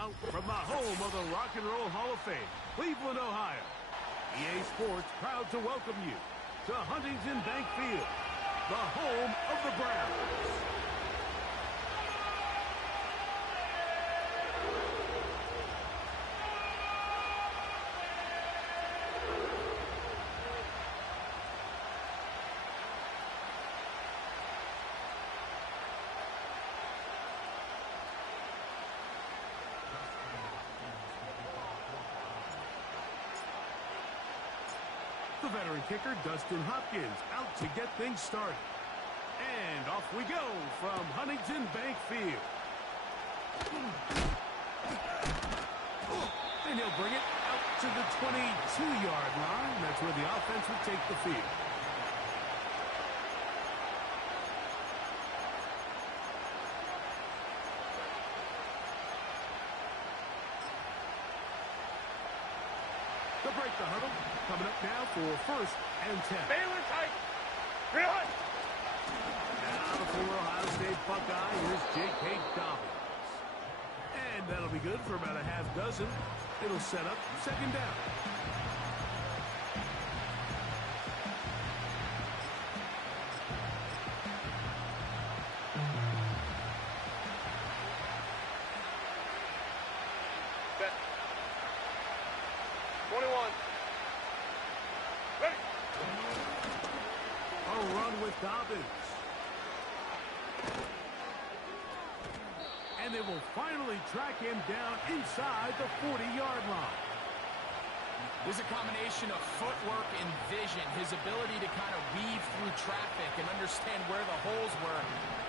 Now, from the home of the Rock and Roll Hall of Fame, Cleveland, Ohio, EA Sports proud to welcome you to Huntington Bank Field, the home of the Browns. The veteran kicker, Dustin Hopkins, out to get things started. And off we go from Huntington Bank Field. And he'll bring it out to the 22-yard line. That's where the offense would take the field. They'll break the huddle. Coming up now for 1st and 10. Baylor tight. Run. Now the former Ohio State Buckeye. Here's J.K. Dobbins. And that'll be good for about a half dozen. It'll set up 2nd down. Set. 21. Ready. A run with Dobbins. And they will finally track him down inside the 40-yard line. There's a combination of footwork and vision, his ability to kind of weave through traffic and understand where the holes were.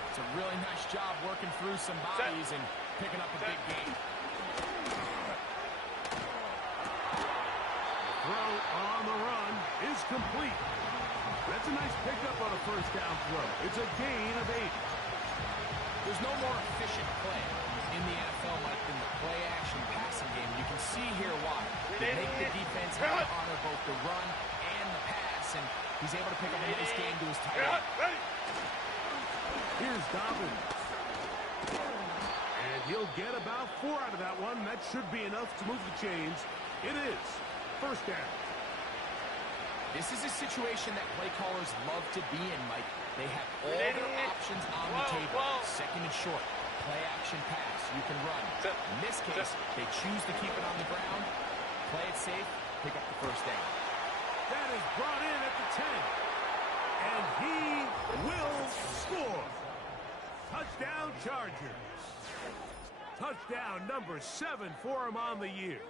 It's a really nice job working through some bodies and picking up a big gain. Throw on the run is complete. That's a nice pickup on a 1st down throw. It's a gain of 8. There's no more efficient play in the NFL like than the play-action passing game. You can see here why. They make the defense have to honor both the run and the pass, and he's able to pick up a nice game to his tight end. Here's Dobbins. And he'll get about 4 out of that one. That should be enough to move the chains. It is 1st down. This is a situation that play callers love to be in, Mike. They have all their options on the table. 2nd and short, play action pass. You can run. In this case, they choose to keep it on the ground, play it safe, pick up the 1st down. That is brought in at the 10. And he will score. Touchdown Chargers. Touchdown number 7 for him on the year.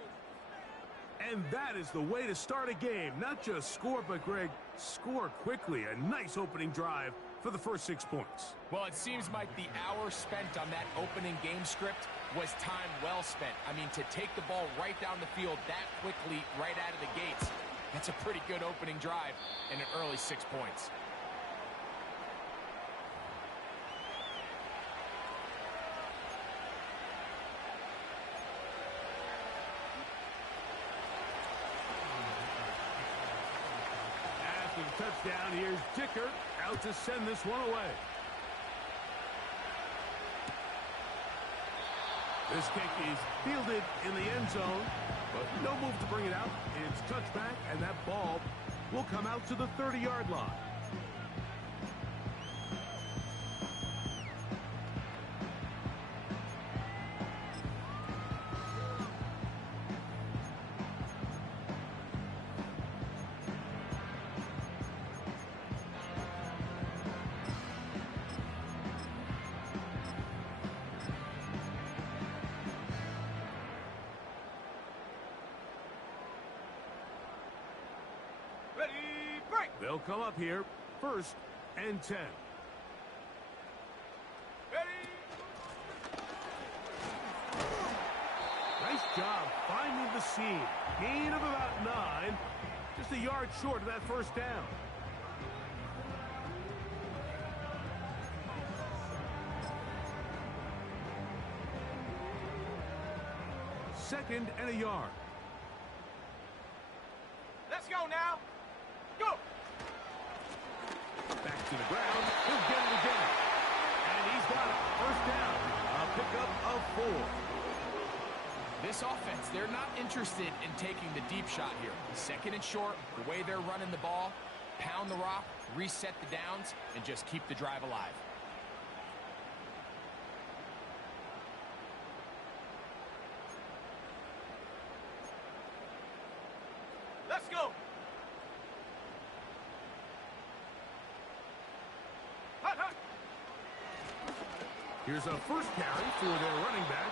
And that is the way to start a game. Not just score, but, Greg, score quickly. A nice opening drive for the first 6 points. Well, it seems like the hour spent on that opening game script was time well spent. I mean, to take the ball right down the field that quickly right out of the gates, that's a pretty good opening drive and an early 6 points. Touchdown. Here's Dicker out to send this one away. This kick is fielded in the end zone, but no move to bring it out. It's touchback, and that ball will come out to the 30-yard line. They'll come up here, 1st and 10. Ready. Nice job finding the seam. Gain of about 9. Just a yard short of that 1st down. Second and a yard. Let's go now. Go. Back to the ground. He'll get it again. And he's got it. 1st down. A pickup of 4. This offense, they're not interested in taking the deep shot here. Second and short, the way they're running the ball, pound the rock, reset the downs, and just keep the drive alive. Let's go. Hut, hut. Here's a first carry for their running back.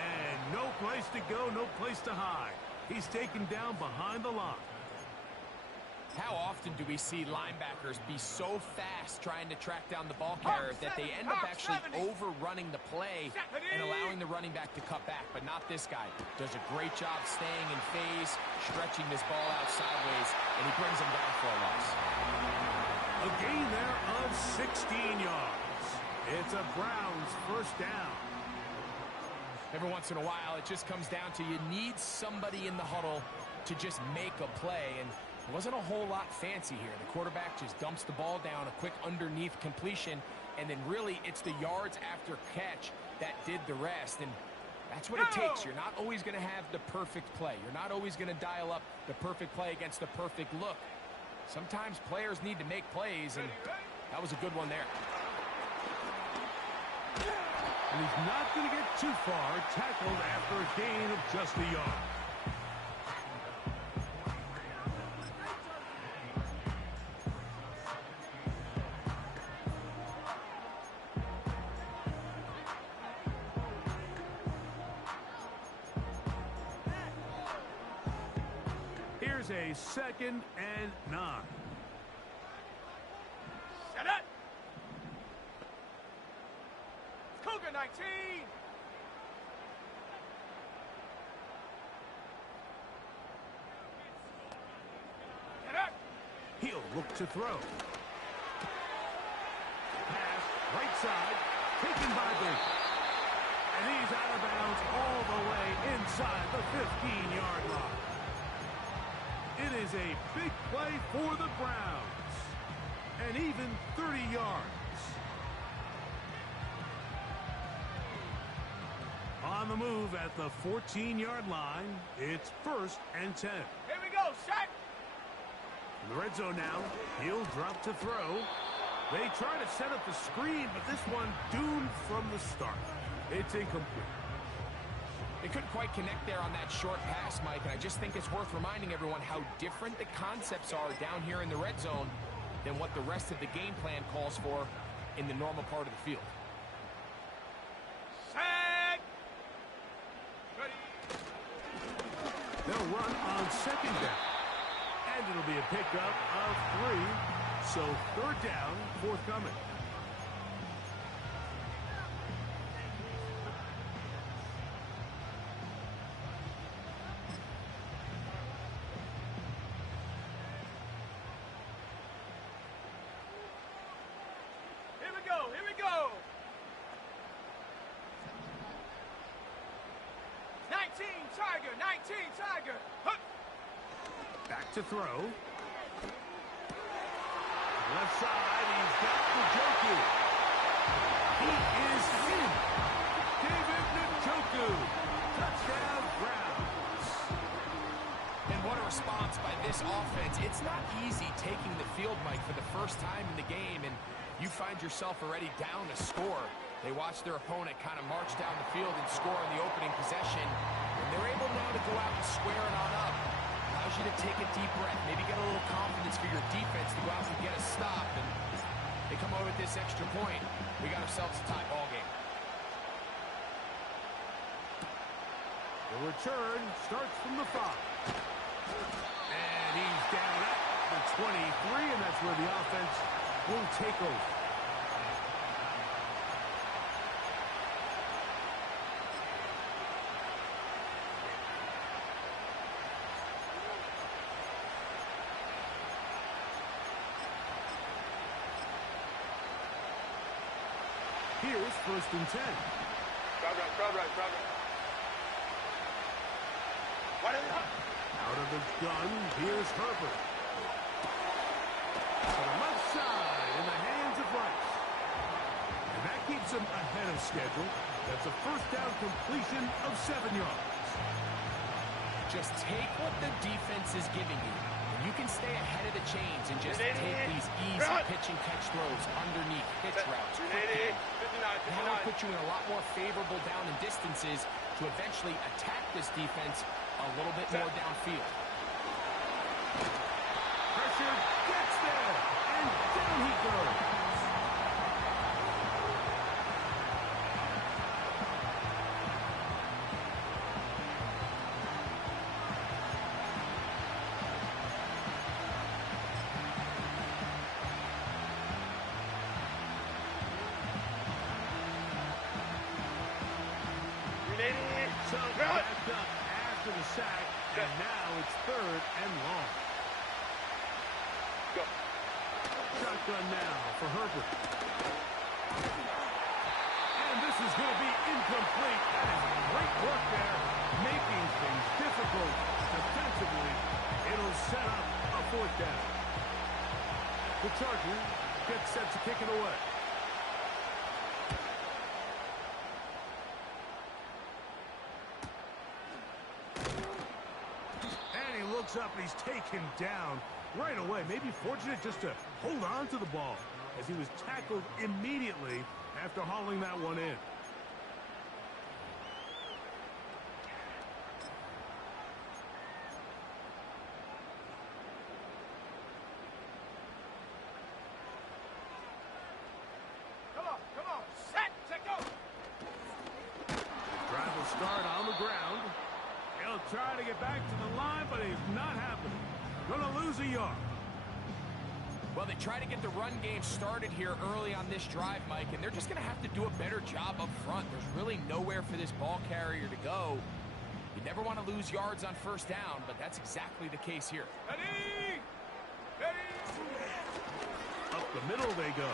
And no place to go, no place to hide. He's taken down behind the line. How often do we see linebackers be so fast trying to track down the ball carrier that they end up actually overrunning the play and allowing the running back to cut back? But not this guy. Does a great job staying in phase, stretching this ball out sideways, and he brings him down for a loss. A gain there of 16 yards. It's a Browns first down. Every once in a while, it just comes down to you need somebody in the huddle to just make a play, and it wasn't a whole lot fancy here. The quarterback just dumps the ball down, a quick underneath completion, and then really it's the yards after catch that did the rest, and that's what it takes. You're not always going to have the perfect play. You're not always going to dial up the perfect play against the perfect look. Sometimes players need to make plays, and that was a good one there. And he's not going to get too far, tackled after a gain of just a yard. Here's a 2nd and 9. Set it. Cougar 19. Get up. He'll look to throw. Pass, right side, taken by Baker. And he's out of bounds all the way inside the 15-yard line. It is a big play for the Browns. And even 30 yards. On the move at the 14-yard line, it's 1st and 10. Here we go, Shaq. In the red zone now, he'll drop to throw. They try to set up the screen, but this one doomed from the start. It's incomplete. They couldn't quite connect there on that short pass, Mike, and I just think it's worth reminding everyone how different the concepts are down here in the red zone than what the rest of the game plan calls for in the normal part of the field. Set. Ready. They'll run on 2nd down. And it'll be a pickup of 3. So 3rd down, forthcoming. Here we go. Here we go. 19 Tiger. 19 Tiger. Hup. Back to throw. Left side, he's got Njoku. He is in. David Njoku. Touchdown, Browns. And what a response by this offense. It's not easy taking the field, Mike, for the first time in the game, and you find yourself already down a score. They watch their opponent kind of march down the field and score in the opening possession, and they're able now to go out and square it on up. Allows you to take a deep breath, maybe get a little confidence for your defense to go out and get a stop, and they come over with this extra point. We got ourselves a tie ball game. The return starts from the 5. And he's down at the 23, and that's where the offense will take over. Here's 1st and 10. Crowd right. Out of the gun, here's Herbert. To the left side in the hands of Rice. And that keeps him ahead of schedule. That's a 1st down completion of 7 yards. Just take what the defense is giving you. You can stay ahead of the chains and just take these easy pitch and catch throws underneath hitch routes. That'll put you in a lot more favorable down and distances to eventually attack this defense a little bit more downfield. Pressure gets there, and down he goes. So backed up after the sack, and now it's 3rd and long. Go. Shotgun now for Herbert. And this is going to be incomplete. That is great work there, making things difficult defensively. It'll set up a 4th down. The Chargers get set to kick it away. Looks up and he's taken down right away. Maybe fortunate just to hold on to the ball as he was tackled immediately after hauling that one in. Come on, set, go. Drive will start on the ground. He'll try to get back to the line, but it's not happening. Gonna lose a yard. Well, they try to get the run game started here early on this drive, Mike, and they're just going to have to do a better job up front. There's really nowhere for this ball carrier to go. You never want to lose yards on 1st down, but that's exactly the case here. Ready! Up the middle they go.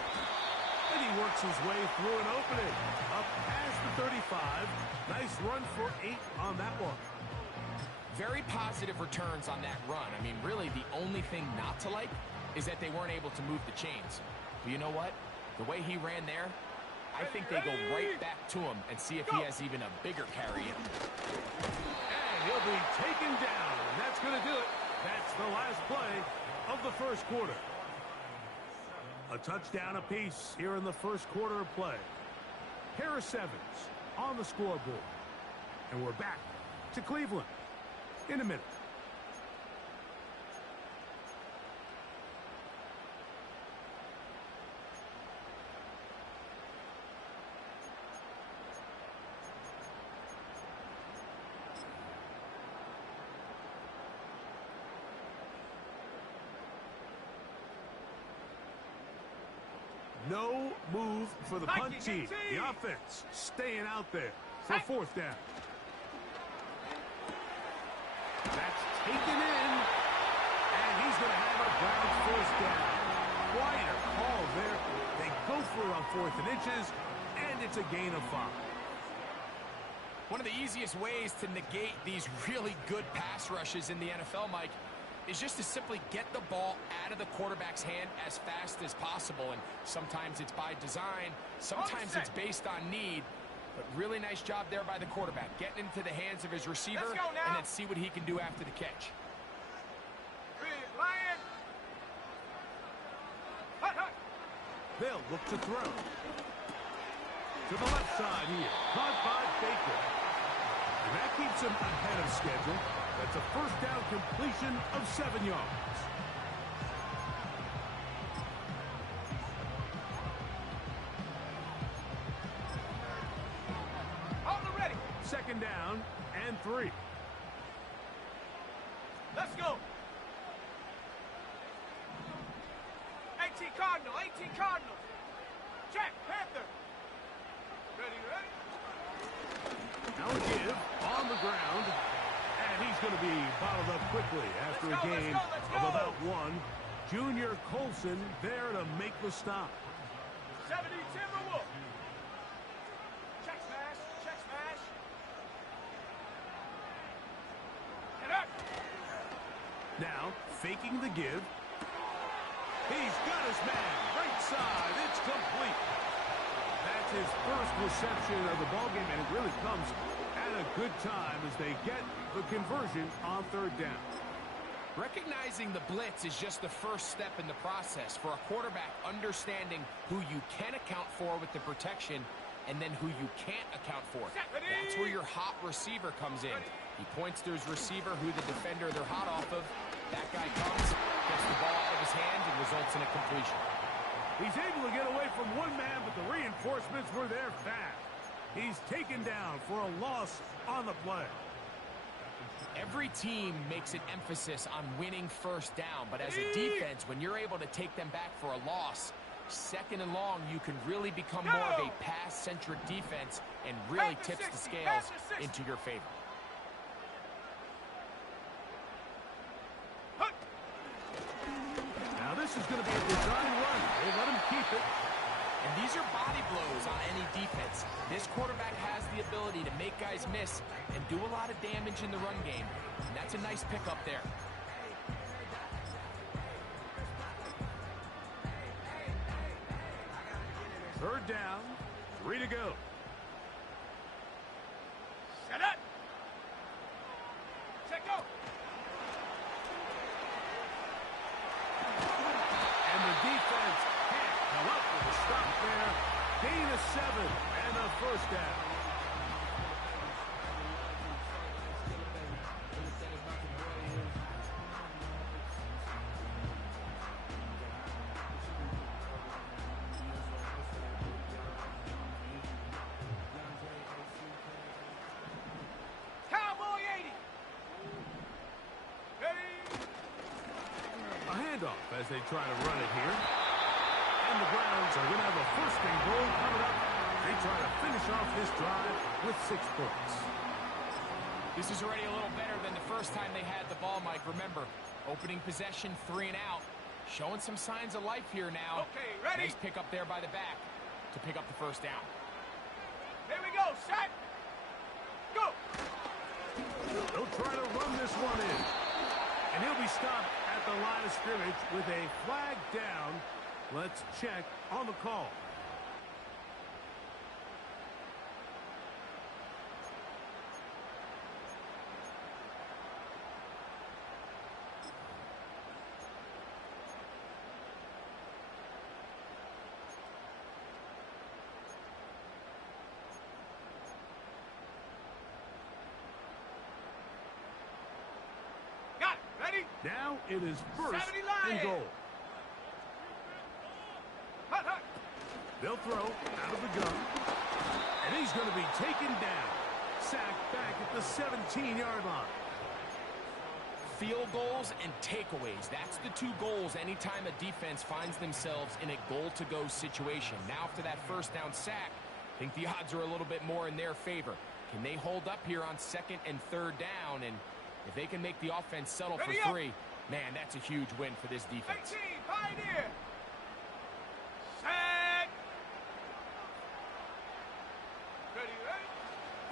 And he works his way through an opening. Up past the 35. Nice run for 8 on that one. Very positive returns on that run. I mean, really, the only thing not to like is that they weren't able to move the chains. But you know what? The way he ran there, I think they go right back to him and see if he has even a bigger carry in him. And he'll be taken down, and that's going to do it. That's the last play of the 1st quarter. A touchdown apiece here in the 1st quarter of play. Harris Evans on the scoreboard. And we're back to Cleveland in a minute. No move for the punt team. The offense staying out there for 4th down. That's taken in, and he's going to have a Browns 1st down. Quite a call there. They go for it on 4th and inches, and it's a gain of 5. One of the easiest ways to negate these really good pass rushes in the NFL, Mike, is just to simply get the ball out of the quarterback's hand as fast as possible. And sometimes it's by design, sometimes it's based on need. But really nice job there by the quarterback, getting into the hands of his receiver and then see what he can do after the catch. Lion. They'll look to throw. To the left side here. Caught by Baker. And that keeps him ahead of schedule. That's a 1st down completion of 7 yards. On the ready. 2nd down and 3. Let's go. 18 Cardinal, 18 Cardinal. Check, Panther. Ready. Now a give on the ground. And he's going to be bottled up quickly after a gain of about 1. Junior Colson there to make the stop. 70 Timberwolf. Check smash, check smash. Get up. Now faking the give. He's got his man. Right side. It's complete. That's his 1st reception of the ballgame, and it really comes at a good time as they get the conversion on third down. Recognizing the blitz is just the first step in the process for a quarterback, understanding who you can account for with the protection and then who you can't account for. That's where your hot receiver comes in. He points to his receiver, who the defender they're hot off of. That guy comes, gets the ball out of his hand, and results in a completion. He's able to get away from one man, but the reinforcements were there fast. He's taken down for a loss on the play. Every team makes an emphasis on winning first down, but as a defense, when you're able to take them back for a loss, second and long, you can really become more of a pass-centric defense and really tips the scales into your favor. Now this is going to be a design run. They let him keep it. And these are body blows on any defense. This quarterback has the ability to make guys miss and do a lot of damage in the run game. And that's a nice pickup there. Third down, 3 to go. Set up. Check go. And the defense can't come up with a stop there. Gain of 7 and a first down. Cowboy 80. Ready. A handoff as they try to run it here. And the Browns are going to have a first and goal coming up. They try to finish off this drive with 6 points. This is already a little better than the first time they had the ball, Mike. Remember, opening possession, 3 and out. Showing some signs of life here now. Okay, ready. Nice pick up there by the back to pick up the first down. Here we go. Set. Go. They'll try to run this one in. And he'll be stopped at the line of scrimmage with a flag down. Let's check on the call. Got it. Ready. Now it is first 70 and Lions. goal. Hut, hut. They'll throw out of the gun. And he's going to be taken down. Sacked back at the 17-yard line. Field goals and takeaways. That's the 2 goals anytime a defense finds themselves in a goal-to-go situation. Now after that first down sack, I think the odds are a little bit more in their favor. Can they hold up here on second and third down? And if they can make the offense settle for 3, man, that's a huge win for this defense. 18, Pioneer. Set. Ready, ready.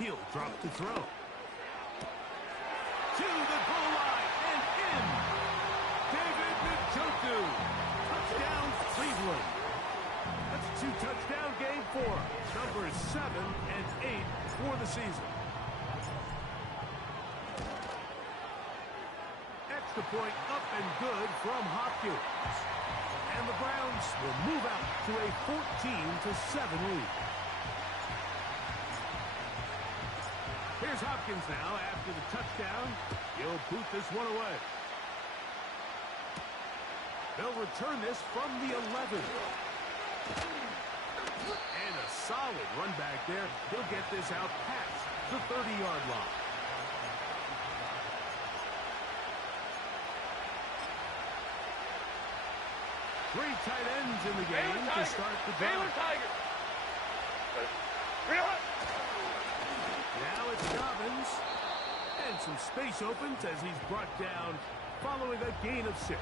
He'll drop to throw. To the goal line and in. David Njoku. Touchdown, Cleveland. That's a 2-touchdown game for numbers 7 and 8 for the season. Extra point up and good from Hopkins. And the Browns will move out to a 14-7 lead. Here's Hopkins now after the touchdown. He'll boot this one away. They'll return this from the 11. And a solid run back there. He'll get this out past the 30-yard line. Three tight ends in the game to start the drive. Tiger. Now it's Dobbins. And some space opens as he's brought down following a gain of 6.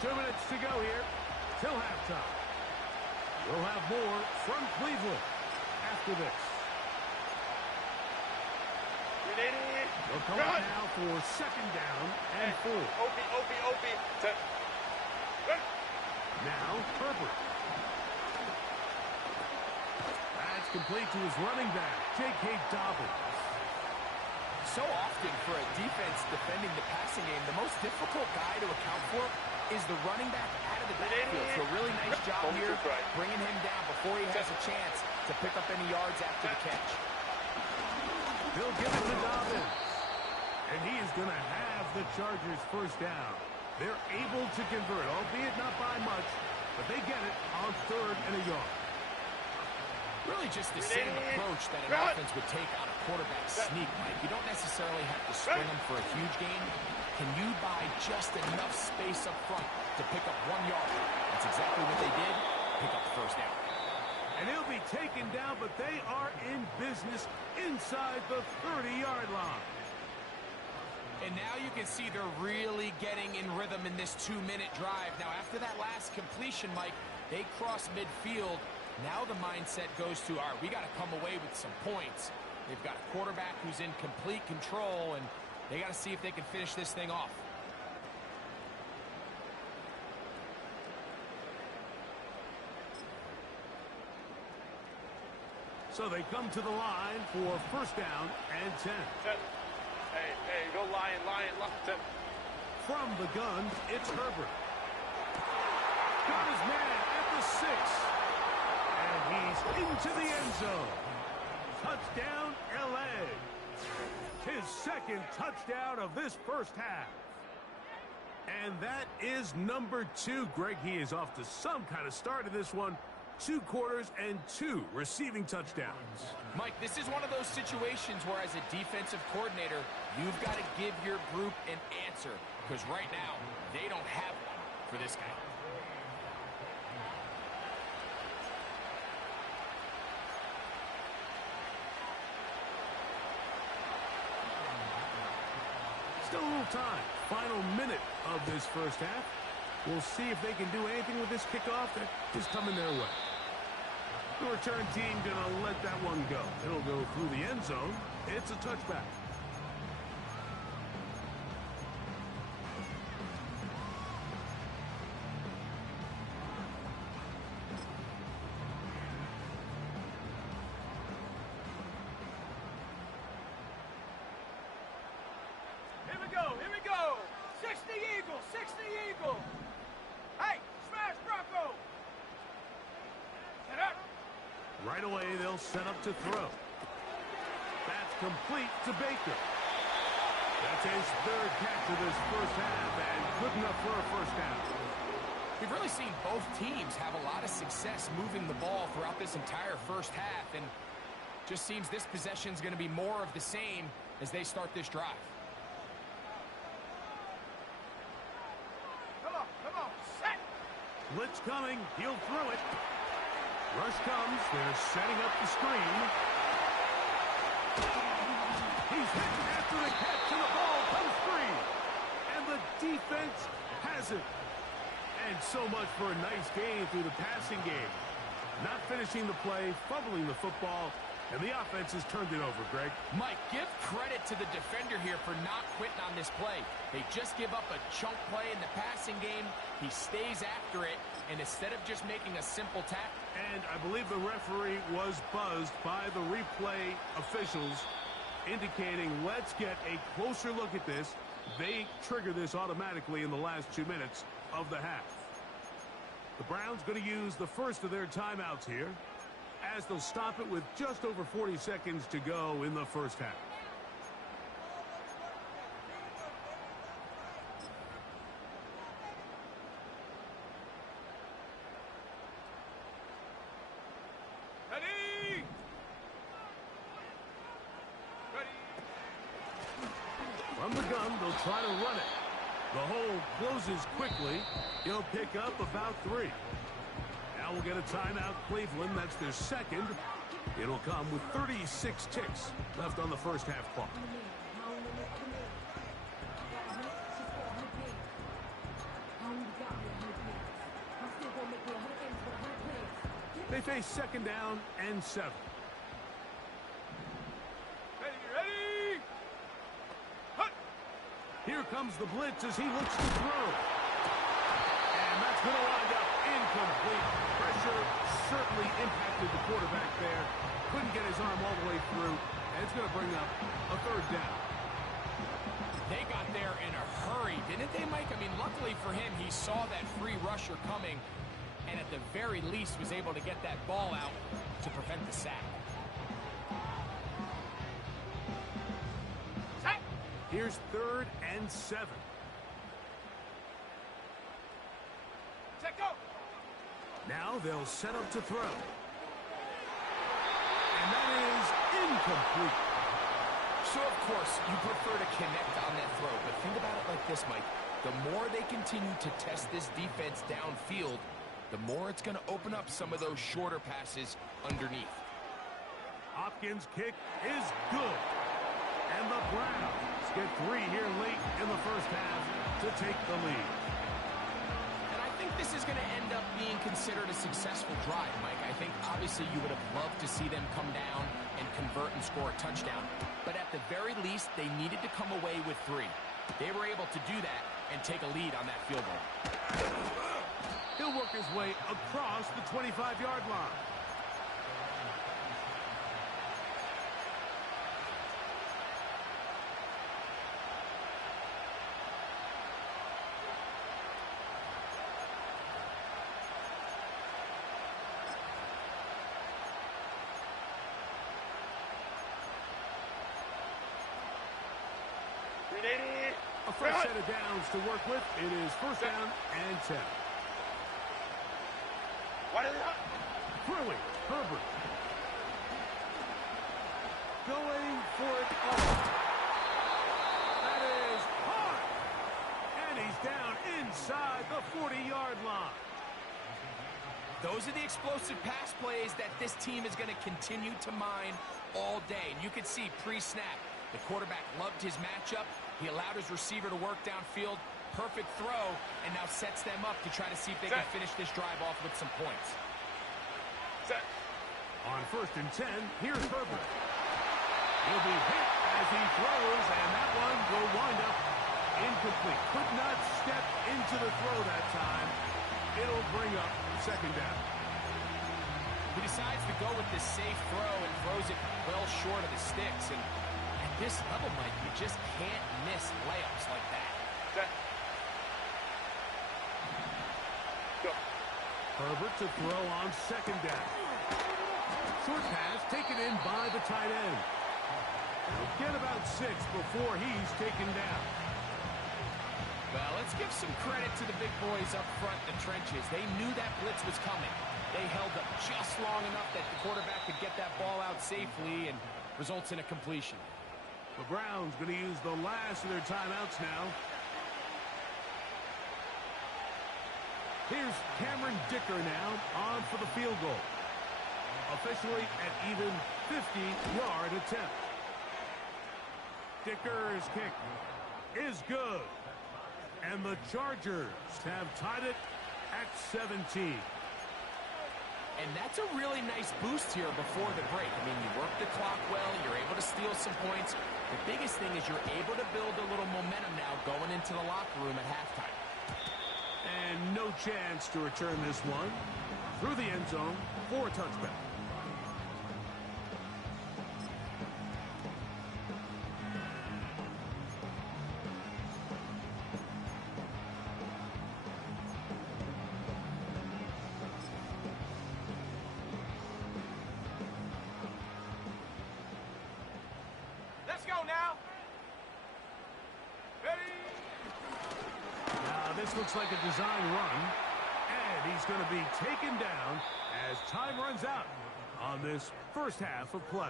Two minutes to go here till halftime. We'll have more from Cleveland after this. They'll come up now for second down and 4. Opie. Now Herbert. complete to his running back, J.K. Dobbins. So often for a defense defending the passing game, the most difficult guy to account for is the running back out of the backfield. So a really nice job here bringing him down before he has a chance to pick up any yards after the catch. They'll give it to Dobbins. And he is going to have the Chargers first down. They're able to convert, albeit not by much, but they get it on 3rd and a yard. Really just the same approach that an offense would take on a quarterback sneak, Mike. You don't necessarily have to spring them for a huge gain. Can you buy just enough space up front to pick up 1 yard? That's exactly what they did. Pick up the first down. And he'll be taken down, but they are in business inside the 30-yard line. And now you can see they're really getting in rhythm in this 2-minute drive. Now, after that last completion, Mike, they cross midfield. Now the mindset goes to, all right, we got to come away with some points. They've got a quarterback who's in complete control, and they got to see if they can finish this thing off. So they come to the line for first down and 10. Hey, go Lion. From the gun, it's Herbert. Got his man at the 6. And he's into the end zone. Touchdown, L.A. His second touchdown of this first half. And that is number 2. Greg, he is off to some kind of start in this one. 2 quarters and 2 receiving touchdowns. Mike, this is one of those situations where as a defensive coordinator, you've got to give your group an answer. Because right now, they don't have one for this guy. Still a little time. Final minute of this first half. We'll see if they can do anything with this kickoff that is coming their way. The return team going to let that one go. It'll go through the end zone. It's a touchback. Here we go. 60 Eagle. Hey, smash Bronco. Set up. Right away, they'll set up to throw. That's complete to Baker. That's his 3rd catch of this first half, and good enough for a first down. We've really seen both teams have a lot of success moving the ball throughout this entire first half, and just seems this possession is going to be more of the same as they start this drive. Come on, set. Blitz coming. He'll throw it. Rush comes. They're setting up the screen. He's hit after the catch, and the ball comes free. And the defense has it. And so much for a nice game through the passing game. Not finishing the play, fumbling the football, and the offense has turned it over, Greg. Mike, give credit to the defender here for not quitting on this play. They just give up a chunk play in the passing game. He stays after it, and instead of just making a simple tackle. And I believe the referee was buzzed by the replay officials, indicating let's get a closer look at this. They trigger this automatically in the last 2 minutes of the half. The Browns going to use the first of their timeouts here, as they'll stop it with just over 40 seconds to go in the first half. Ready. From the gun, they'll try to run it. The hole closes quickly. He'll pick up about 3. Now we'll get a timeout, Cleveland. That's their second. It'll come with 36 ticks left on the first half clock. They face second down and 7. Ready. Hut. Here comes the blitz as he looks to throw. And that's going to wind up incomplete. Pressure certainly impacted the quarterback there. Couldn't get his arm all the way through, and it's going to bring up a third down. They got there in a hurry, didn't they, Mike? I mean, luckily for him, he saw that free rusher coming, and at the very least was able to get that ball out to prevent the sack. Here's 3rd and 7. Set go. Now they'll set up to throw. And that is incomplete. So, of course, you prefer to connect on that throw, but think about it like this, Mike. The more they continue to test this defense downfield, the more it's going to open up some of those shorter passes underneath. Hopkins' kick is good. And the Browns get 3 here late in the first half to take the lead. And I think this is going to end up being considered a successful drive, Mike. I think obviously you would have loved to see them come down and convert and score a touchdown. But at the very least, they needed to come away with 3. They were able to do that and take a lead on that field goal. He'll work his way across the 25-yard line. A fresh set of downs to work with. It is 1st down and 10. Throwing, Herbert. Going for it all. That is hard. And he's down inside the 40-yard line. Those are the explosive pass plays that this team is going to continue to mine all day. And you can see pre-snap, the quarterback loved his matchup. He allowed his receiver to work downfield. Perfect throw, and now sets them up to try to see if they can finish this drive off with some points. On 1st and 10, here's Herbert. He'll be hit as he throws, and that one will wind up incomplete. Could not step into the throw that time. It'll bring up 2nd down. He decides to go with this safe throw and throws it well short of the sticks. And at this level, Mike, you just can't miss layups like that. Herbert to throw on 2nd down. Short pass taken in by the tight end. He'll get about 6 before he's taken down. Well, let's give some credit to the big boys up front in the trenches. They knew that blitz was coming. They held up just long enough that the quarterback could get that ball out safely and results in a completion. The Browns going to use the last of their timeouts now. Here's Cameron Dicker now on for the field goal. Officially at even 50-yard attempt. Dicker's kick is good. And the Chargers have tied it at 17. And that's a really nice boost here before the break. I mean, you work the clock well, you're able to steal some points. The biggest thing is you're able to build a little momentum now going into the locker room at halftime. And no chance to return this one through the end zone for a touchback. Let's go now. This looks like a design run, and he's going to be taken down as time runs out on this first half of play.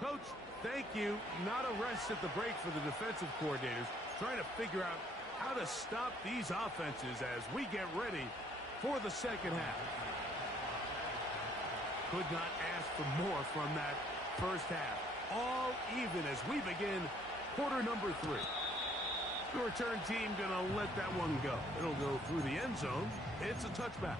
Coach, thank you. Not a rest at the break for the defensive coordinators, trying to figure out how to stop these offenses as we get ready for the second half. Could not ask for more from that first half. All even as we begin quarter number 3. The return team gonna let that one go. It'll go through the end zone. It's a touchback.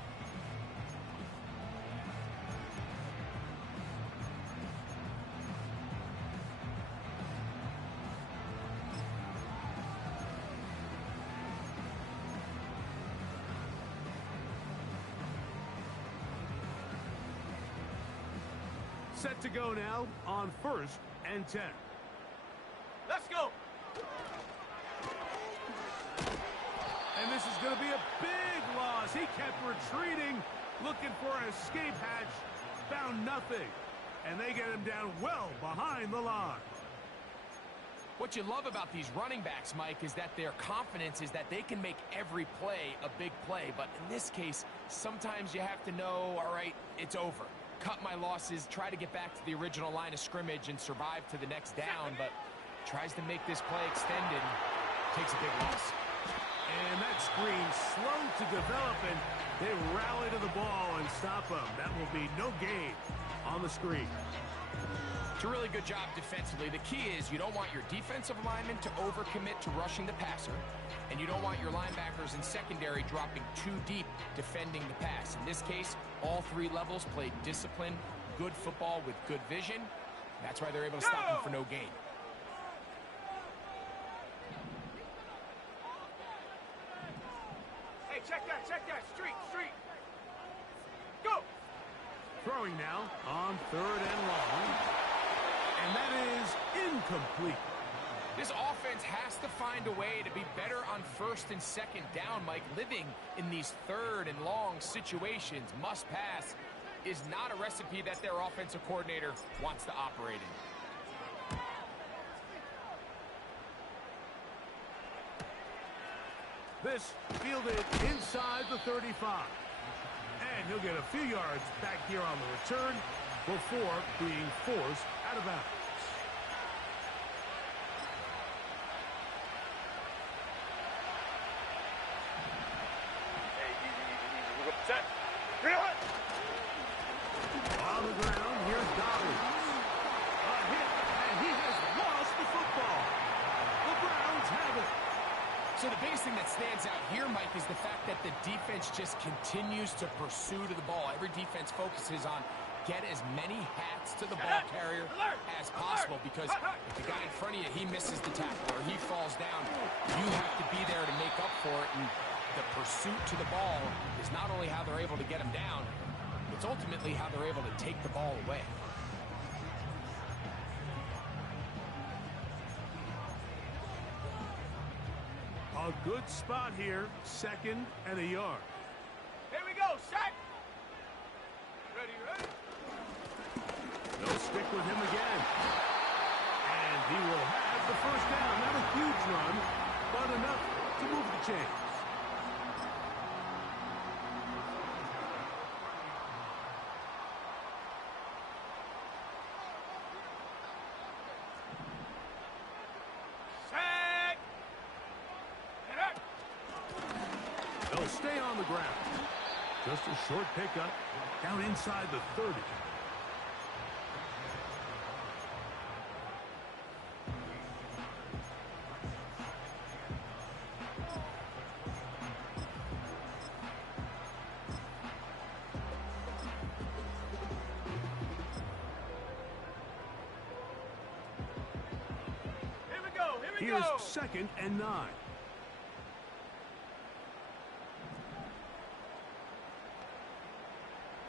Set to go now on 1st and 10. Let's go. And this is going to be a big loss. He kept retreating, looking for an escape hatch, found nothing. And they get him down well behind the line. What you love about these running backs, Mike, is that their confidence is that they can make every play a big play. But in this case, sometimes you have to know, all right, it's over. Cut my losses, try to get back to the original line of scrimmage and survive to the next down, but tries to make this play extended, takes a big loss. And that screen slow to develop, and they rally to the ball and stop him. That will be no gain on the screen. It's a really good job defensively. The key is you don't want your defensive linemen to overcommit to rushing the passer, and you don't want your linebackers in secondary dropping too deep defending the pass. In this case, all three levels played disciplined, good football with good vision. That's why they're able to stop him for no gain. Hey, check that, street. Go! Throwing now on 3rd and long. And that is incomplete. This offense has to find a way to be better on 1st and 2nd down, Mike. Living in these 3rd and long situations, must pass, is not a recipe that their offensive coordinator wants to operate in. This fielded inside the 35. And he'll get a few yards back here on the return before being forced out of bounds. Set. On the ground, here's Dobbins. A hit, and he has lost the football. The Browns have it. So the biggest thing that stands out here, Mike, is the fact that the defense just continues to pursue to the ball. Every defense focuses on get as many hats to the ball carrier as possible, because if the guy in front of you, he misses the tackle or he falls down, you have to be there to make up for it. And the pursuit to the ball is not only how they're able to get him down, it's ultimately how they're able to take the ball away. A good spot here, 2nd and a yard. Here we go, set. Ready. They'll stick with him again. And he will have the 1st down. Not a huge run, but enough to move the chains. Set. They'll stay on the ground. Just a short pickup down inside the 30. Here's 2nd and 9.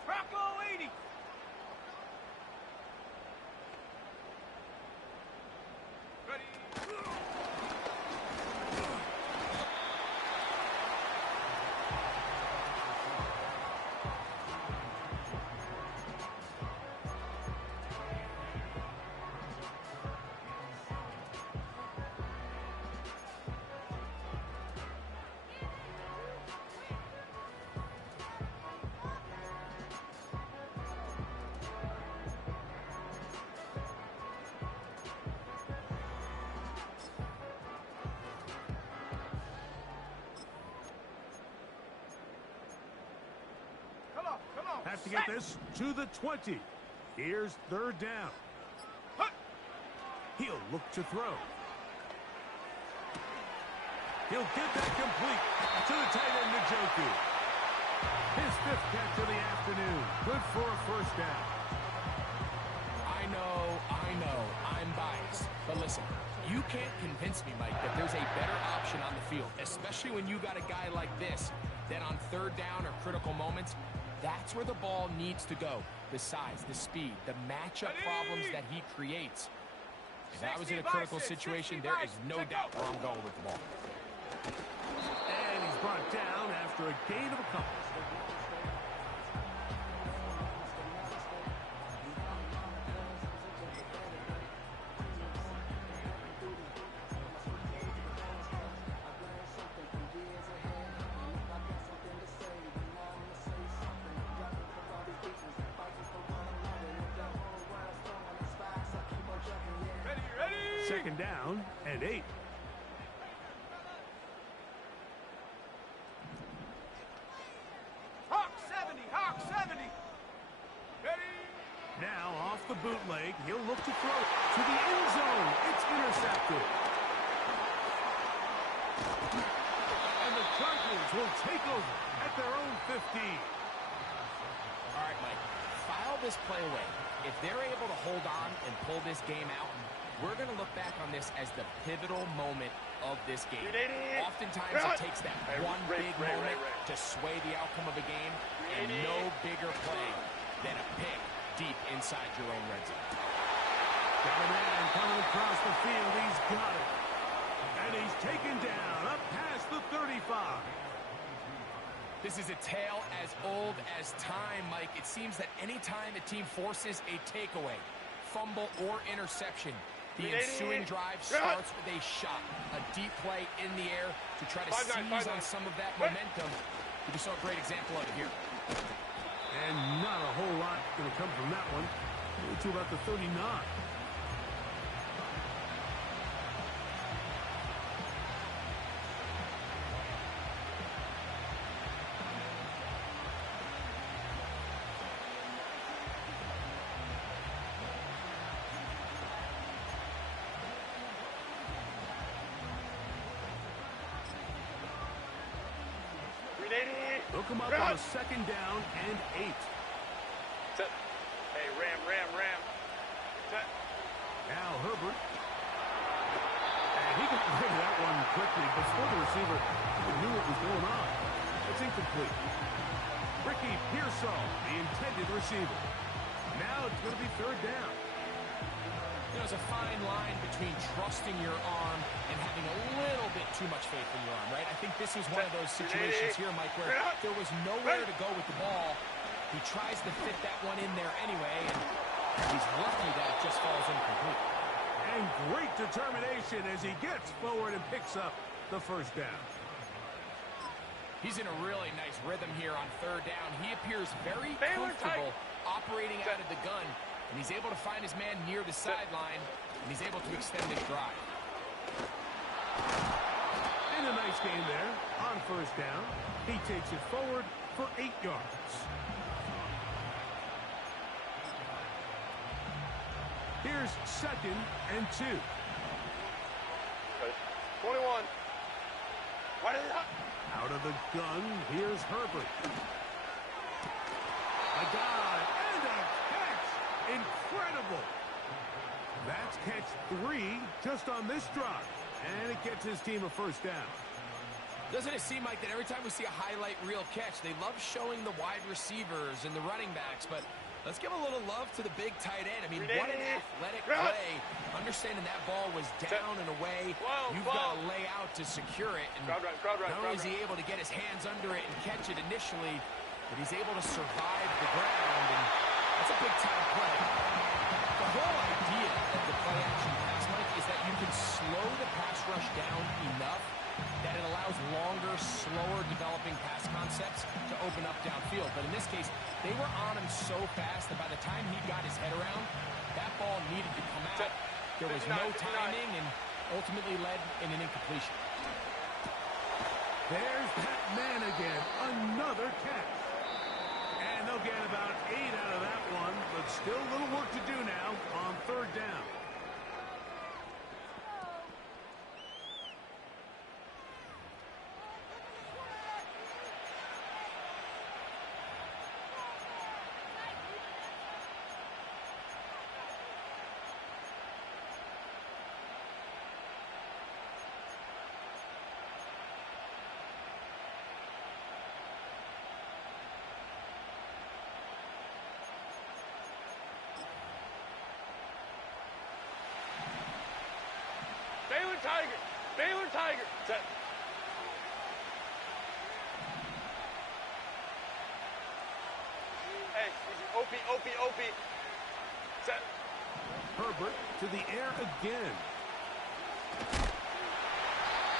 Bronco 80. Ready. Have to get this to the 20. Here's 3rd down. He'll look to throw. He'll get that complete to the tight end, Njoku. His 5th catch of the afternoon. Good for a first down. I know, I'm biased. But listen, you can't convince me, Mike, that there's a better option on the field, especially when you got a guy like this, that on 3rd down or critical moments, that's where the ball needs to go. The size, the speed, the matchup problems that he creates. If I was in a critical situation, there is no doubt where I'm going with the ball. And he's brought down after a gain of a couple. Second down and 8. Hawk 70, Hawk 70. Ready? Now off the bootleg, he'll look to throw it to the end zone. It's intercepted. And the Chargers will take over at their own 15. All right, Mike, file this play away. If they're able to hold on and pull this game out, we're going to look back on this as the pivotal moment of this game. Oftentimes, it takes that one big moment to sway the outcome of a game, and no bigger play than a pick deep inside your own red zone. Got a man coming across the field. He's got it. And he's taken down up past the 35. This is a tale as old as time, Mike. It seems that any time a team forces a takeaway, fumble, or interception, the ensuing drive starts with a shot, a deep play in the air to try to seize on some of that momentum. We just saw a great example of it here. And not a whole lot going to come from that one. To about the 39. They'll come up on a second down and 8. Hey, Ram. Now Herbert. And he got rid of that one quickly before the receiver knew what was going on. It's incomplete. Ricky Pearsall, the intended receiver. Now it's going to be 3rd down. There's a fine line between trusting your arm and having a little bit too much faith in your arm, right? I think this is one of those situations here, Mike, where there was nowhere to go with the ball. He tries to fit that one in there anyway, and he's lucky that it just falls incomplete. And great determination as he gets forward and picks up the first down. He's in a really nice rhythm here on 3rd down. He appears very comfortable operating out of the gun, and he's able to find his man near the sideline, and he's able to extend this drive. And a nice game there on 1st down. He takes it forward for 8 yards. Here's 2nd and 2. 21. Out of the gun, here's Herbert. A dive and a catch. Incredible. That's catch 3 just on this drive. And it gets his team a first down. Doesn't it seem like that every time we see a highlight reel catch, they love showing the wide receivers and the running backs, but let's give a little love to the big tight end. I mean, what an athletic play. Understanding that ball was down and away, you've got to lay out to secure it. And not only is he able to get his hands under it and catch it initially, but he's able to survive the ground, and that's a big-time play. The whole idea of the play-action pass, Mike, is that you can slow the pass rush down enough that it allows longer, slower developing pass concepts to open up downfield. But in this case, they were on him so fast that by the time he got his head around, that ball needed to come out. There was no timing and ultimately led in an incompletion. There's that man again. Another catch. And they'll get about 8 out of that one, but still a little work to do now on 3rd down. Baylor Tiger. Set. Hey, OP. Set. Herbert to the air again.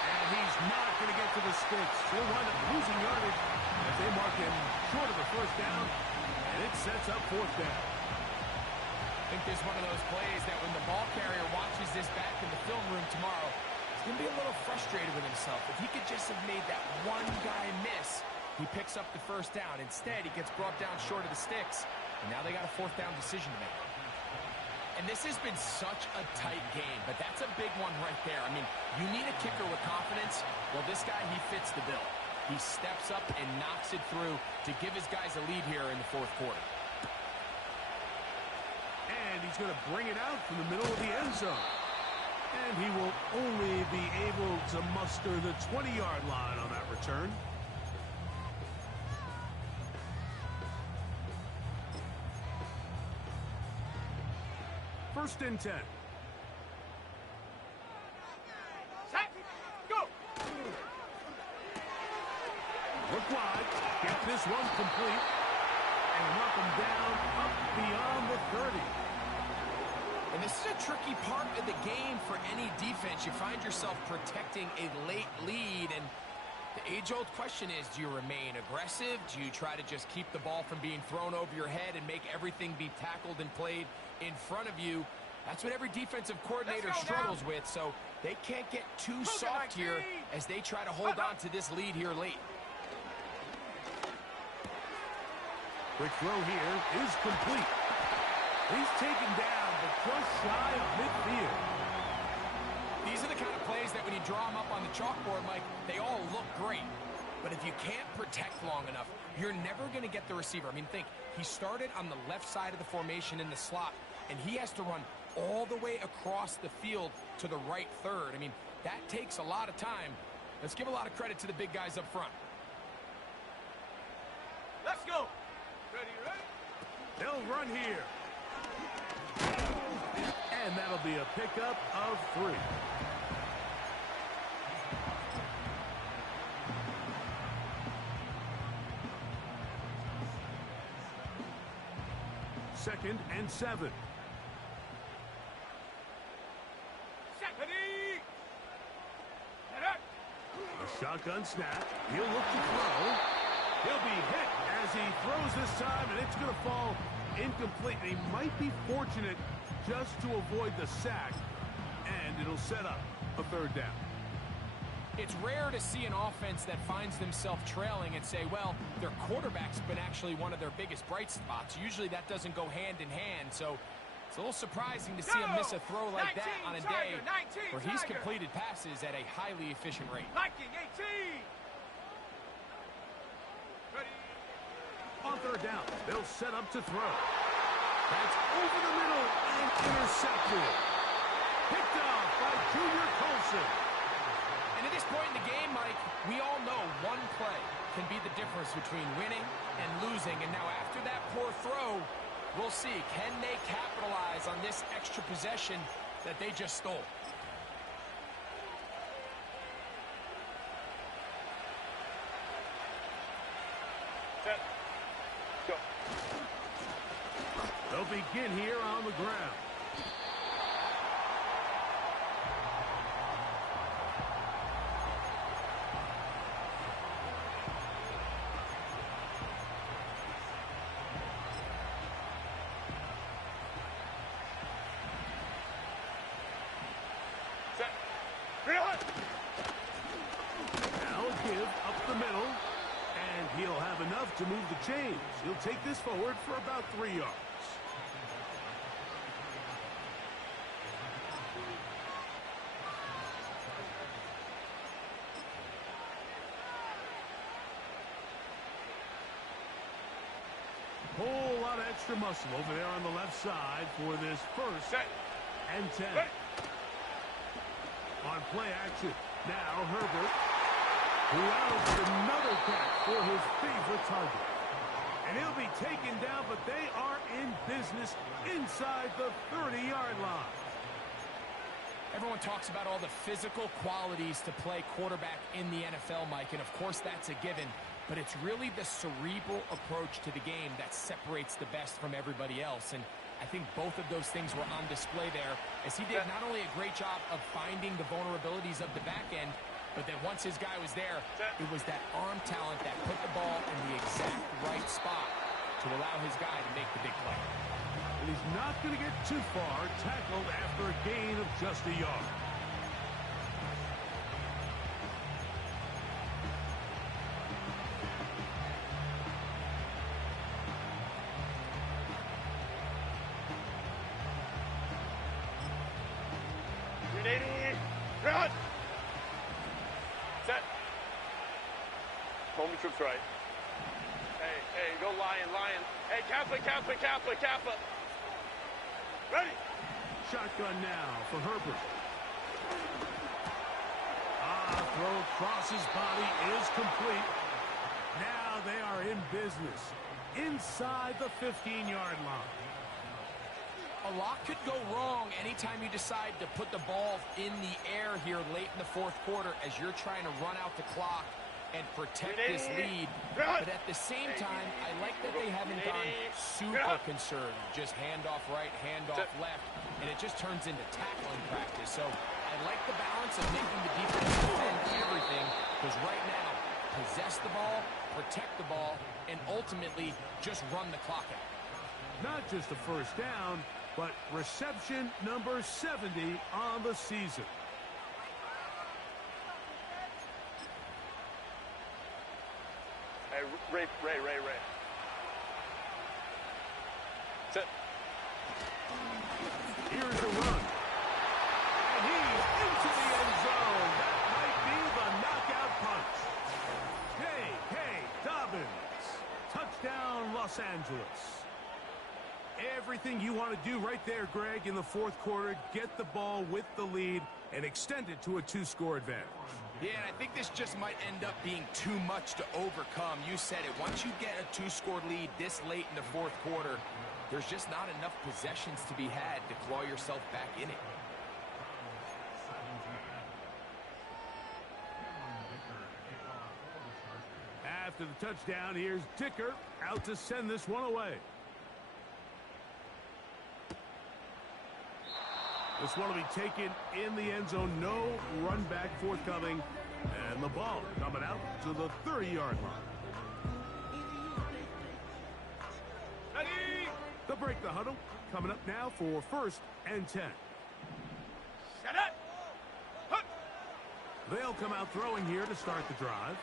And he's not going to get to the sticks. He'll wind up losing yardage as they mark him short of a first down. And it sets up fourth down. I think there's one of those plays that when the ball carrier watches this back in the film room tomorrow, he's going to be a little frustrated with himself. If he could just have made that one guy miss, he picks up the first down. Instead, he gets brought down short of the sticks. And now they got a fourth down decision to make. And this has been such a tight game, but that's a big one right there. I mean, you need a kicker with confidence. Well, this guy, he fits the bill. He steps up and knocks it through to give his guys a lead here in the fourth quarter. And he's going to bring it out from the middle of the end zone. And he will only be able to muster the 20-yard line on that return. First and 10. Set. Go. Look wide. Get this one complete. And knock him down up beyond the 30. And this is a tricky part of the game for any defense. You find yourself protecting a late lead, and the age-old question is, do you remain aggressive? Do you try to just keep the ball from being thrown over your head and make everything be tackled and played in front of you? That's what every defensive coordinator struggles with, so they can't get too soft here as they try to hold on to this lead here late. Quick throw here is complete. He's taken down, but just shy of midfield. These are the kind of plays that when you draw them up on the chalkboard, Mike, they all look great. But if you can't protect long enough, you're never going to get the receiver. I mean, think, he started on the left side of the formation in the slot, and he has to run all the way across the field to the right third. I mean, that takes a lot of time. Let's give a lot of credit to the big guys up front. Let's go. Ready? They'll run here. And that'll be a pickup of 3. Second and 7. A shotgun snap. He'll look to throw. He'll be hit as he throws this time, and it's going to fall incomplete. He might be fortunate just to avoid the sack, and it'll set up a third down. It's rare to see an offense that finds themselves trailing and say, well, their quarterback's been actually one of their biggest bright spots. Usually that doesn't go hand in hand, so it's a little surprising to see him miss a throw like that on a day where he's completed passes at a highly efficient rate. Liking 18. Ready? On third down, they'll set up to throw. That's over the middle and intercepted. Picked off by Junior Colson. And at this point in the game, Mike, we all know one play can be the difference between winning and losing. And now after that poor throw, we'll see, can they capitalize on this extra possession that they just stole? Set. Go. They'll begin here on the ground. Now a give up the middle, and he'll have enough to move the chains. He'll take this forward for about 3 yards. Whole lot of extra muscle over there on the left side for this first and 10. On play action, now Herbert, who outs another catch for his favorite target. And he'll be taken down, but they are in business inside the 30-yard line. Everyone talks about all the physical qualities to play quarterback in the NFL, Mike, and of course that's a given, but it's really the cerebral approach to the game that separates the best from everybody else, and I think both of those things were on display there, as he did not only a great job of finding the vulnerabilities of the back end, but then once his guy was there, it was that arm talent that put the ball in the exact right spot to allow his guy to make the big play. And he's not going to get too far, tackled after a gain of just a yard. Run! Set. Home trips right. Hey, go Lion. Hey, Kappa. Ready? Shotgun now for Herbert. Throw across his body is complete. Now they are in business inside the 15-yard line. A lot could go wrong anytime you decide to put the ball in the air here late in the fourth quarter as you're trying to run out the clock and protect this lead. But at the same time, I like that they haven't gone super conservative. Just handoff right, handoff left, and it just turns into tackling practice. So I like the balance of making the defense defend everything, because right now, possess the ball, protect the ball, and ultimately just run the clock out. Not just a first down, but reception number 70 on the season. Hey, Ray. Set. Here's a run. And he's into the end zone. That might be the knockout punch. Hey, Dobbins. Touchdown, Los Angeles. Everything you want to do right there, Greg, in the fourth quarter. Get the ball with the lead and extend it to a 2-score advantage. Yeah, and I think this just might end up being too much to overcome. You said it. Once you get a 2-score lead this late in the fourth quarter, there's just not enough possessions to be had to claw yourself back in it. After the touchdown, here's Dicker out to send this one away. This one will be taken in the end zone. No run back forthcoming. And the ball coming out to the 30-yard line. Ready? They'll break the huddle. Coming up now for 1st and 10. Set it. Hup. They'll come out throwing here to start the drive.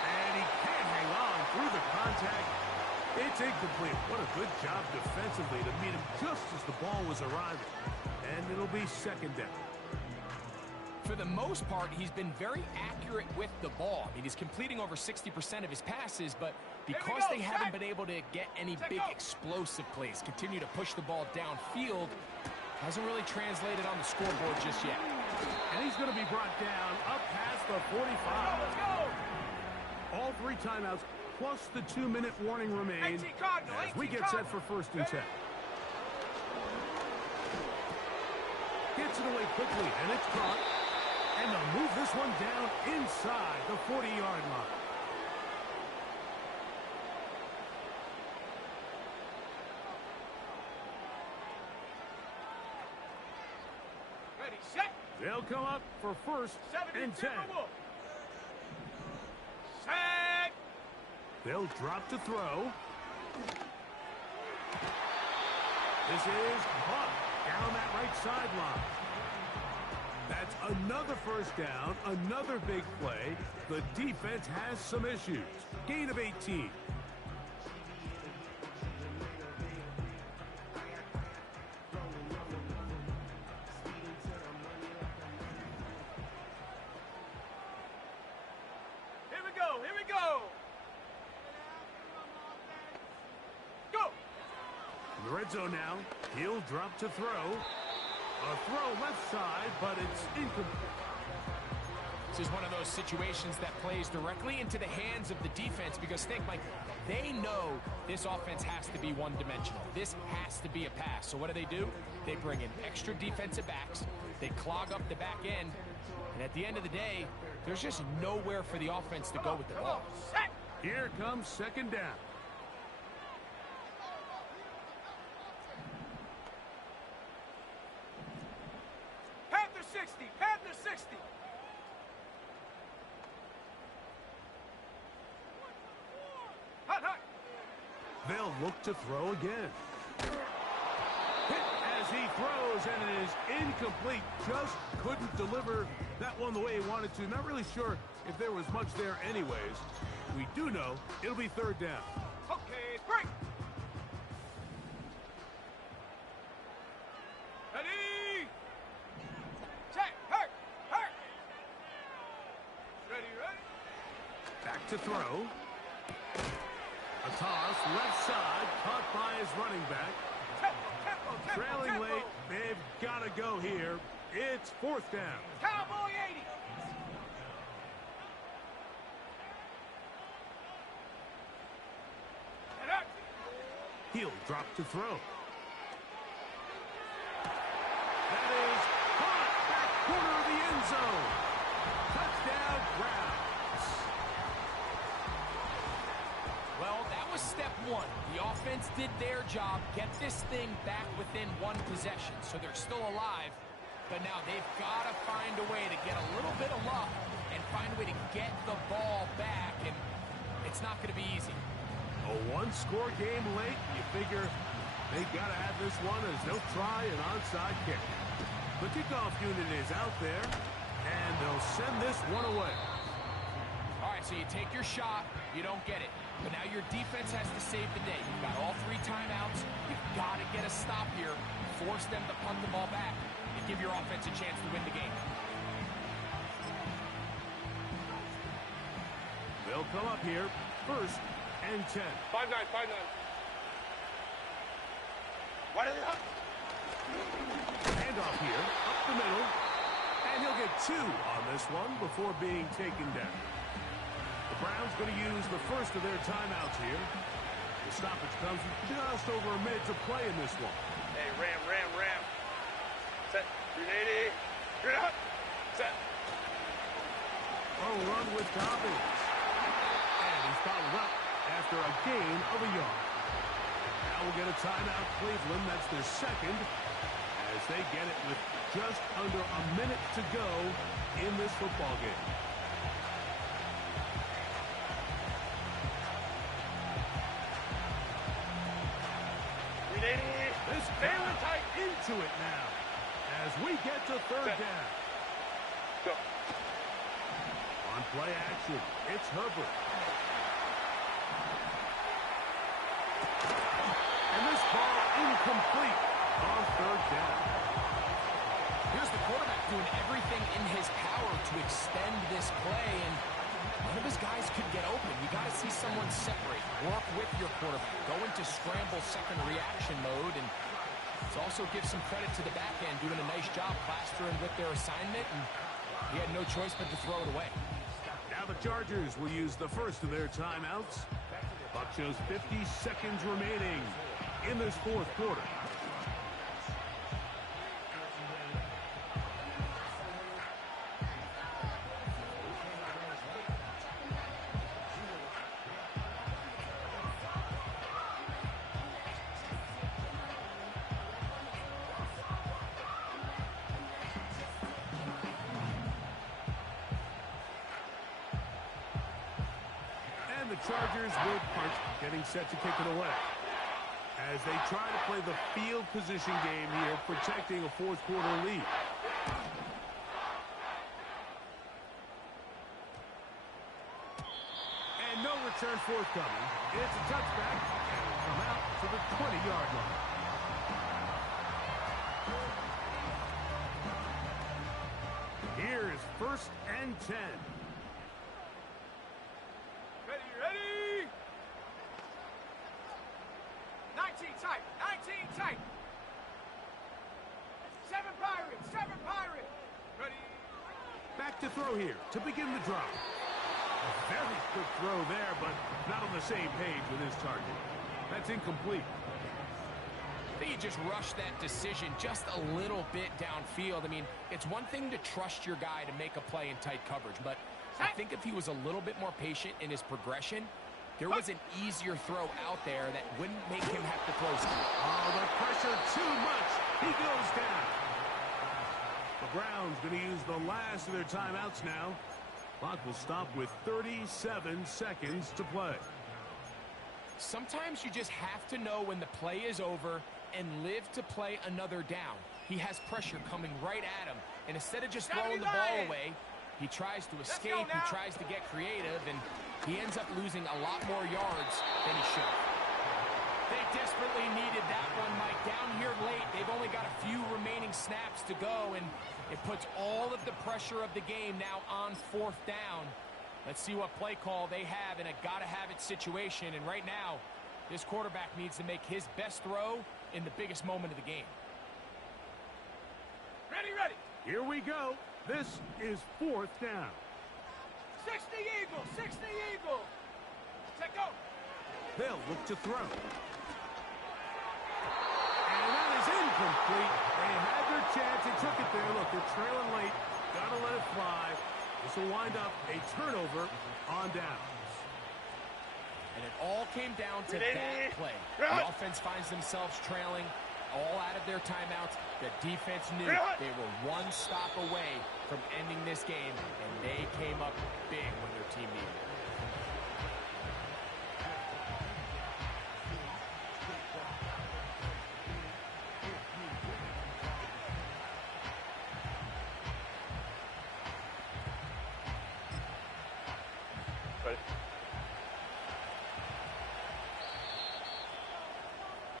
And he can't hang on through the contact. It's incomplete. What a good job defensively to meet him just as the ball was arriving. And it'll be 2nd down. For the most part, he's been very accurate with the ball. I mean, he's completing over 60% of his passes, but because they haven't been able to get any big explosive plays, continue to push the ball downfield, hasn't really translated on the scoreboard just yet. And he's going to be brought down up past the 45. Let's go. All 3 timeouts plus the 2-minute warning remain as we get set for 1st and 10. Gets it away quickly, and it's caught. And they'll move this one down inside the 40-yard line. Ready, set. They'll come up for 1st and 10. Set. They'll drop to throw. This is caught down that right sideline. That's another 1st down, another big play. The defense has some issues. Gain of 18. Here we go. Go. In the red zone now, he'll drop to throw. A throw left side, but it's incomplete. is one of those situations that plays directly into the hands of the defense because think, Mike, they know this offense has to be one-dimensional. This has to be a pass. So what do? They bring in extra defensive backs. They clog up the back end. And at the end of the day, there's just nowhere for the offense to go with the ball. Here comes second down. Panther 60, Panther 60. Hut, hut. They'll look to throw again. Hit as he throws, and it is incomplete. Just couldn't deliver that one the way he wanted to. Not really sure if there was much there anyways. We do know it'll be third down. Okay, break. Ready. Check. Hurt. Ready. Back to throw. A toss, left side, caught by his running back. Tempo. Trailing late, they've got to go here. It's fourth down. Cowboy 80. He'll drop to throw. That is caught back corner of the end zone. Touchdown, Browns. Well, that was step one. The offense did their job, get this thing back within one possession, so they're still alive. But now they've got to find a way to get a little bit of luck and find a way to get the ball back, and it's not going to be easy. A one-score game late. You figure they've got to have this one as they'll try an onside kick. The kickoff unit is out there, and they'll send this one away. All right, so you take your shot, you don't get it. But now your defense has to save the day. You've got all 3 timeouts. You've got to get a stop here, force them to punt the ball back, and give your offense a chance to win the game. They'll come up here, first and 10. 5-9. Why do they up? Handoff here, up the middle, and he'll get 2 on this one before being taken down. The Browns going to use the first of their timeouts here. The stoppage comes with just over a minute to play in this one. Hey, ram. Set. 380. Good up. Set. Oh, run with confidence. And he's followed up after a gain of a yard. Now we'll get a timeout, Cleveland. That's their second, as they get it with just under a minute to go in this football game. This very tight into it now as we get to third down. Go. On play action, it's Herbert. And this ball incomplete on third down. Here's the quarterback doing everything in his power to extend this play, and none of his guys could get open. You got to see someone separate, work with your quarterback, go into scramble second reaction mode, and also give some credit to the back end, doing a nice job plastering with their assignment, and he had no choice but to throw it away. Now the Chargers will use the first of their timeouts. Clock shows 50 seconds remaining in this fourth quarter. The Chargers will punt, getting set to kick it away. As they try to play the field position game here, protecting a fourth quarter lead. And no return forthcoming. It's a touchback, and it'll come out to the 20-yard line. Here is first and 10. Ready. 19 tight. 7 Pirates. Ready. Back to throw here to begin the drop. A very quick throw there, but not on the same page with his target. That's incomplete. I think he just rushed that decision just a little bit downfield. I mean, it's one thing to trust your guy to make a play in tight coverage, but I think if he was a little bit more patient in his progression, there was an easier throw out there that wouldn't make him have to throw. Oh, the pressure too much. He goes down. The Browns going to use the last of their timeouts now. Clock will stop with 37 seconds to play. Sometimes you just have to know when the play is over and live to play another down. He has pressure coming right at him, and instead of just throwing the ball away, he tries to escape, he tries to get creative, and he ends up losing a lot more yards than he should. They desperately needed that one, Mike. Down here late, they've only got a few remaining snaps to go, and it puts all of the pressure of the game now on fourth down. Let's see what play call they have in a gotta-have-it situation, and right now, this quarterback needs to make his best throw in the biggest moment of the game. Ready. Here we go. This is fourth down. 60 Eagles, 60 Eagles. Let go. They'll look to throw. And that is incomplete. They had their chance. They took it there. Look, they're trailing late. Gotta let it fly. This will wind up a turnover on downs. And it all came down to that play. The offense finds themselves trailing all out of their timeouts. The defense knew they were one stop away from ending this game, and they came up big when their team needed it. Ready.